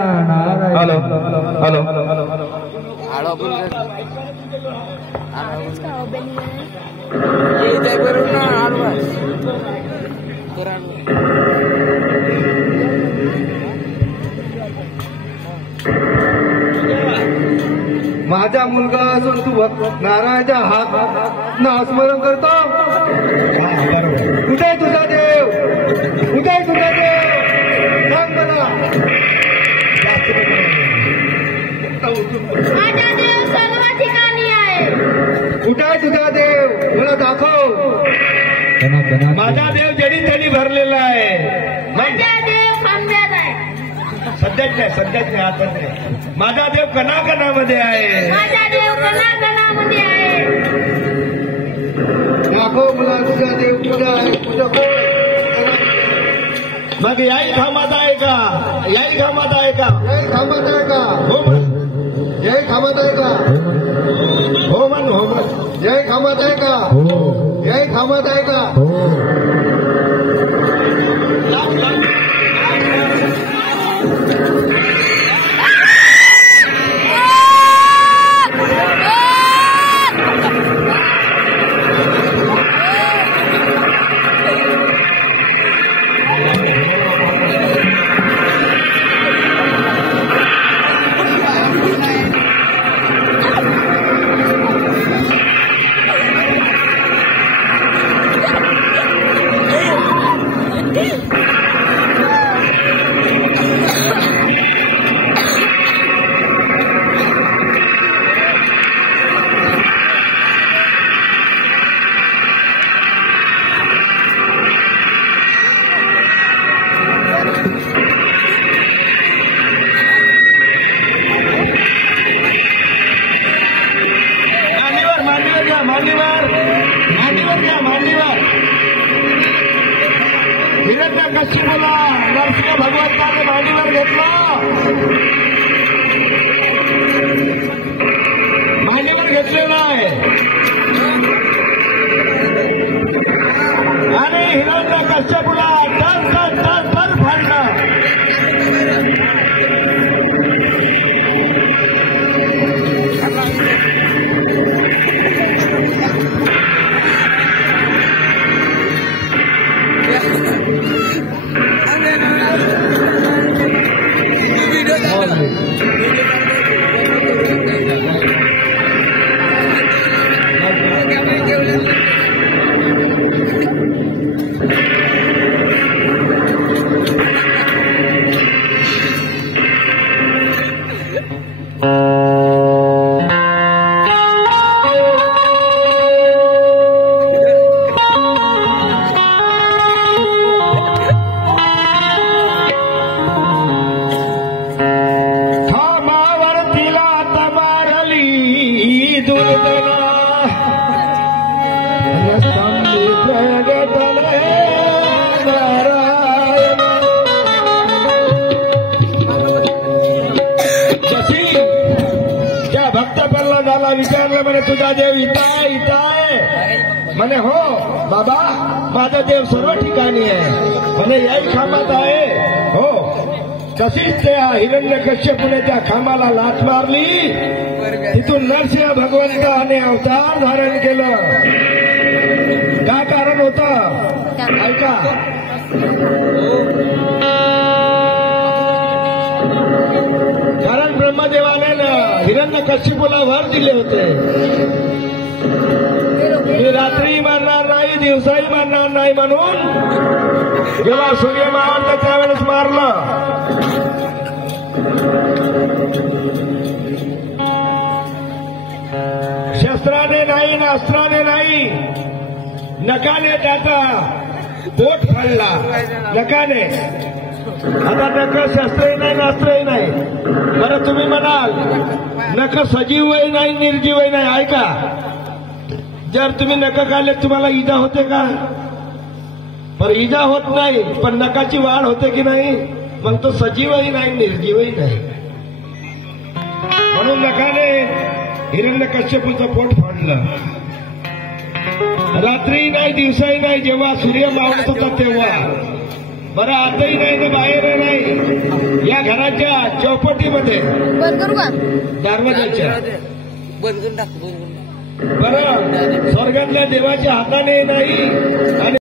Hello hello माझा मुलगा असून तू नारायणच्या हात स्मरण करतो. कुठे तुझा देव, कुठे तुझा देव सांग मला. माझा देव सर्व ठिकाणी आहे. कुठे तुझा देव मला दाखव. माझा देव जडी तडी भरलेला आहे. माझा देव खांब्यात आहे. सध्याच नाही आताच नाही. माझा देव कणाकणामध्ये आहे. माझा देव कणाकणामध्ये आहे. दाखव मला तुझा देव कुठे आहे. तुझा मग याही थांबात आहे का, याही थांबात आहे का, याही थांबात आहे का, हो म्हण. याही थांबात आहे का, हो म्हण, हो म्हण. याही थांबात आहे का, याही थांबात आहे का. हिरण्यकश्यपूला नरसिंह भगवंताने मांडीवर घेतलेला आहे आणि हिरण्यकश्यपूला तर फाडणं. विचारलं म्हणे तुझा देव इथं आहे म्हणे हो बाबा माझा देव सर्व ठिकाणी आहे म्हणे याही खांबात आहे. हो तशीच त्या हिरण्यकश्यपूने त्या खांबाला लाथ मारली. तिथून नरसिंह भगवंताने अवतार धारण केलं. काय कारण होतं ऐका. कारण ब्रह्मदेवाने हिरण्यकश्यपूला वर दिले होते. मी रात्री मारणार नाही, दिवसाही मारणार नाही म्हणून जेव्हा सूर्य मारला त्यावेळेस मारलं. शस्त्राने नाही, अस्त्राने नाही, नकाने त्याचा पोट फाडला. नकाने. आता नख शस्त्रही नाही, अस्त्रही नाही. बरं तुम्ही म्हणाल नख सजीवही नाही, निर्जीवही नाही. ऐका, जर तुम्ही नख काढले तुम्हाला इजा होते का? पण इजा होत नाही, पण नखाची वाढ होते की नाही? मग तो सजीवही नाही, निर्जीवही नाही. म्हणून नखाने हिरण्यकश्यपूचं पोट फाडलं. रात्री नाही, दिवसाही नाही, जेव्हा सूर्य मावळत होता तेव्हा. बरं आतही नाही ना बाहेर नाही, या घराच्या चौपटीमध्ये बंद करू का? दरवाजाच्या बंद करून टाकतो. बरं स्वर्गातल्या देवाच्या हाताने नाही आणि